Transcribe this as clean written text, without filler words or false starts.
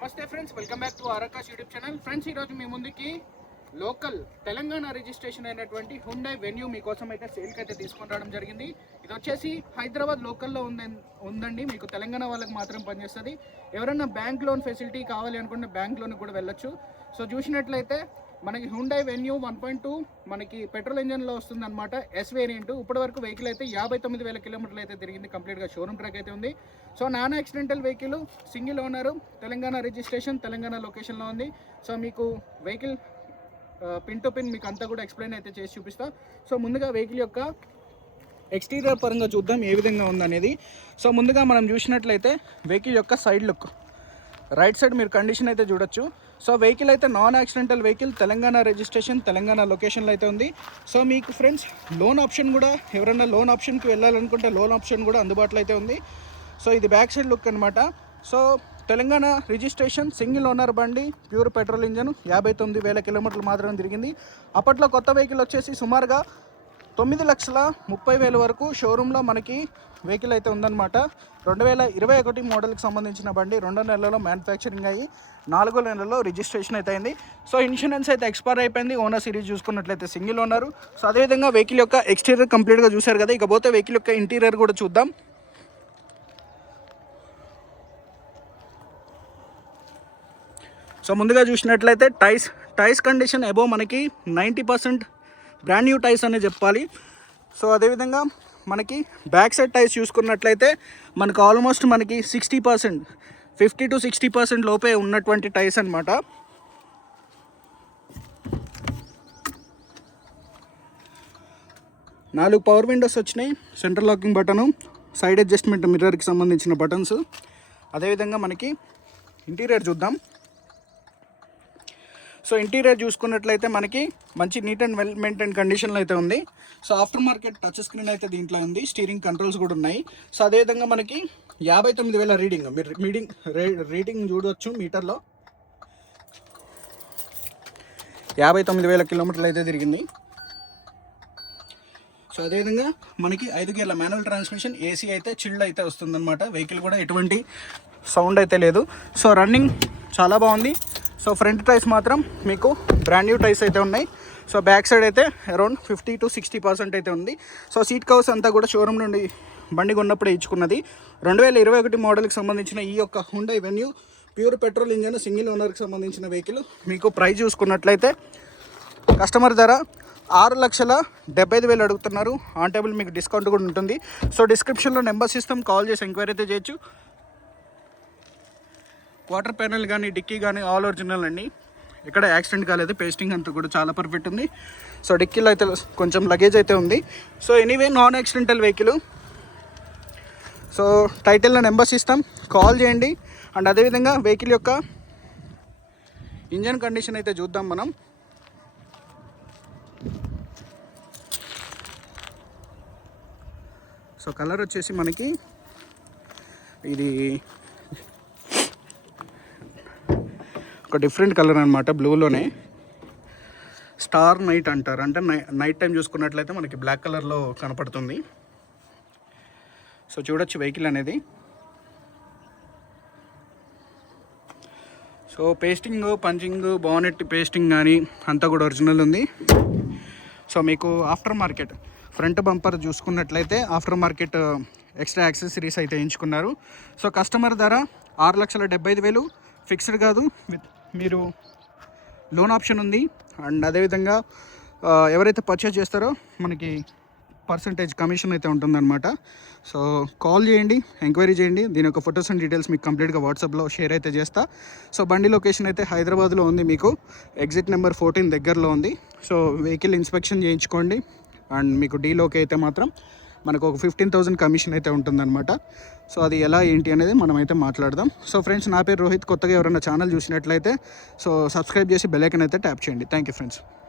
నమస్తే friends, welcome back to ఆర్ఆకాష్ YouTube channel. Friends, ఈరోజు మీ ముందుకి లోకల్ తెలంగాణ రిజిస్ట్రేషన్ అయినటువంటి హుండై వెన్యూ మీకోసం అయితే సేల్కి అయితే తీసుకొని రావడం జరిగింది. ఇది వచ్చేసి హైదరాబాద్ లోకల్లో ఉందండి. మీకు తెలంగాణ వాళ్ళకి మాత్రం పనిచేస్తుంది. ఎవరైనా బ్యాంక్ లోన్ ఫెసిలిటీ కావాలి అనుకుంటే బ్యాంక్ లోన్ కూడా వెళ్ళొచ్చు. సో చూసినట్లయితే మనకి హుండై వెన్యూ 1.2 మనకి పెట్రోల్ ఇంజన్లో వస్తుంది అనమాట. Yes variant. ఇప్పటి వరకు వెహికల్ అయితే 59,000 కిలోమీటర్లు అయితే తిరిగింది. కంప్లీట్గా షోరూమ్ ట్రాక్ అయితే ఉంది. So non accidental vehicle, single owner, Telangana registration, Telangana లొకేషన్లో ఉంది. సో మీకు వెహికల్ పిన్ టు పిన్ మీకు అంతా కూడా ఎక్స్ప్లెయిన్ అయితే చేసి చూపిస్తా. సో ముందుగా వెహికల్ యొక్క ఎక్స్టీరియర్ పరంగా చూద్దాం ఏ విధంగా ఉందనేది. సో ముందుగా మనం చూసినట్లయితే వెహికల్ యొక్క సైడ్ లుక్, రైట్ సైడ్ మీరు కండిషన్ అయితే చూడొచ్చు. సో వెహికల్ అయితే non accidental vehicle, Telangana registration, Telangana లొకేషన్లో అయితే ఉంది. సో మీకు ఫ్రెండ్స్ లోన్ ఆప్షన్ కూడా, ఎవరైనా లోన్ ఆప్షన్కి వెళ్ళాలనుకుంటే లోన్ ఆప్షన్ కూడా అందుబాటులో అయితే ఉంది. సో ఇది బ్యాక్ సైడ్ లుక్ అనమాట. So Telangana registration, single owner బండి, ప్యూర్ పెట్రోల్ ఇంజన్, 59,000 కిలోమీటర్లు మాత్రమే తిరిగింది. అప్పట్లో కొత్త వెహికల్ వచ్చేసి సుమారుగా 9,30,000 వరకు షోరూంలో మనకి వెహికల్ అయితే ఉందన్నమాట. 2021 మోడల్కి సంబంధించిన బండి 2 నెలల్లో మ్యానుఫ్యాక్చరింగ్ అయ్యి 4 నెలల్లో రిజిస్ట్రేషన్ అయితే అయింది. సో ఇన్సూరెన్స్ అయితే ఎక్స్పైర్ అయిపోయింది. ఓనర్ సిరీస్ చూసుకున్నట్లయితే సింగిల్ ఓనరు. సో అదేవిధంగా వెహికల్ యొక్క ఎక్స్టీరియర్ కంప్లీట్గా చూశారు కదా. ఇకపోతే వెహికల్ యొక్క ఇంటీరియర్ కూడా చూద్దాం. సో ముందుగా చూసినట్లయితే టైర్స్ కండిషన్ అబోవ్ మనకి 90% బ్రాండ్ న్యూ టైర్స్ అనే చెప్పాలి. సో అదేవిధంగా మనకి బ్యాక్ సైడ్ టైర్స్ చూసుకున్నట్లయితే మనకు ఆల్మోస్ట్ మనకి 60%, 50 to 60% లోపే ఉన్నటువంటి టైర్స్ అనమాట. నాలుగు పవర్ విండోస్ వచ్చినాయి, central locking button, side adjustment మిర్రర్కి సంబంధించిన బటన్స్. అదేవిధంగా మనకి ఇంటీరియర్ చూద్దాం. సో ఇంటీరియర్ చూసుకున్నట్లయితే మనకి మంచి నీట్ అండ్ వెల్ మెయింటైన్ కండిషన్లో అయితే ఉంది. So after market touch screen అయితే దీంట్లో ఉంది. స్టీరింగ్ కంట్రోల్స్ కూడా ఉన్నాయి. సో అదేవిధంగా మనకి 59,000 రీడింగ్, మీరు రీడింగ్ చూడవచ్చు మీటర్లో. 59,000 కిలోమీటర్లు అయితే తిరిగింది. సో అదేవిధంగా మనకి 5 గేర్ల మాన్యువల్ ట్రాన్స్మిషన్, ఏసీ అయితే చిల్డ్ అయితే వస్తుందన్నమాట. వెహికల్ కూడా ఎటువంటి సౌండ్ అయితే లేదు. సో రన్నింగ్ చాలా బాగుంది. సో ఫ్రంట్ టైర్స్ మాత్రం మీకు బ్రాండ్ న్యూ టైర్స్ అయితే ఉన్నాయి. సో బ్యాక్ సైడ్ అయితే అరౌండ్ 50 to 60% అయితే ఉంది. సో సీట్ కవర్స్ అంతా కూడా షోరూమ్ నుండి బండి కొన్నప్పుడే ఇచ్చుకున్నది. 2021 మోడల్కి సంబంధించిన ఈ యొక్క Hyundai venue pure petrol engine, single ఓనర్కి సంబంధించిన వెహికల్. మీకు ప్రైస్ చూసుకున్నట్లయితే కస్టమర్ ధర 6,75,000 అడుగుతున్నారు. ఆన్ టేబుల్ మీకు డిస్కౌంట్ కూడా ఉంటుంది. సో డిస్క్రిప్షన్లో నెంబర్స్ ఇస్తాం, కాల్ చేసి ఎంక్వైరీ అయితే చేయొచ్చు. వాటర్ ప్యానెల్ కానీ, డిక్కీ కానీ ఆల్ ఒరిజినల్ అండి. ఇక్కడ యాక్సిడెంట్ కాలేదు. పేస్టింగ్ అంతా కూడా చాలా పర్ఫెక్ట్ ఉంది. సో డిక్కీలో అయితే కొంచెం లగేజ్ అయితే ఉంది. So anyway non accidental vehicle. So టైటిల్లో నెంబర్స్ ఇస్తాం, కాల్ చేయండి. అండ్ అదేవిధంగా వెహికల్ యొక్క ఇంజన్ కండిషన్ అయితే చూద్దాం మనం. సో కలర్ వచ్చేసి మనకి ఇది ఒక డిఫరెంట్ కలర్ అనమాట, బ్లూలోనే. స్టార్ నైట్ అంటారు, అంటే నైట్ టైం చూసుకున్నట్లయితే మనకి బ్లాక్ కలర్లో కనపడుతుంది. సో చూడొచ్చు వెహికల్ అనేది. So pasting, punching, bonnet pasting కానీ అంతా కూడా ఒరిజినల్ ఉంది. సో మీకు ఆఫ్టర్ మార్కెట్ ఫ్రంట్ బంపర్ చూసుకున్నట్లయితే ఆఫ్టర్ మార్కెట్ ఎక్స్ట్రా యాక్సెసరీస్ అయితే ఎంచుకున్నారు. సో కస్టమర్ ధర 6,75,000 ఫిక్స్డ్ కాదు, మీరు లోన్ ఆప్షన్ ఉంది. అండ్ అదేవిధంగా ఎవరైతే పర్చేజ్ చేస్తారో మనకి పర్సంటేజ్ కమిషన్ అయితే ఉంటుందన్నమాట. సో కాల్ చేయండి, ఎంక్వైరీ చేయండి. దీని యొక్క ఫొటోస్ అండ్ డీటెయిల్స్ మీకు కంప్లీట్గా వాట్సాప్లో షేర్ అయితే చేస్తా. సో బండి లొకేషన్ అయితే హైదరాబాద్లో ఉంది. మీకు ఎగ్జిట్ నెంబర్ 14 దగ్గరలో ఉంది. సో వెహికల్ ఇన్స్పెక్షన్ చేయించుకోండి. అండ్ మీకు డీలోకి అయితే మాత్రం మనకు ఒక 15,000 కమిషన్ అయితే ఉంటుందన్నమాట. సో అది ఎలా ఏంటి అనేది మనం అయితే మాట్లాడదాం. సో ఫ్రెండ్స్, నా పేరు రోహిత్. కొత్తగా ఎవరైనా ఛానల్ చూసినట్లయితే సో సబ్స్క్రైబ్ చేసి బెల్ ఐకాన్ అయితే ట్యాప్ చేయండి. Thank you friends.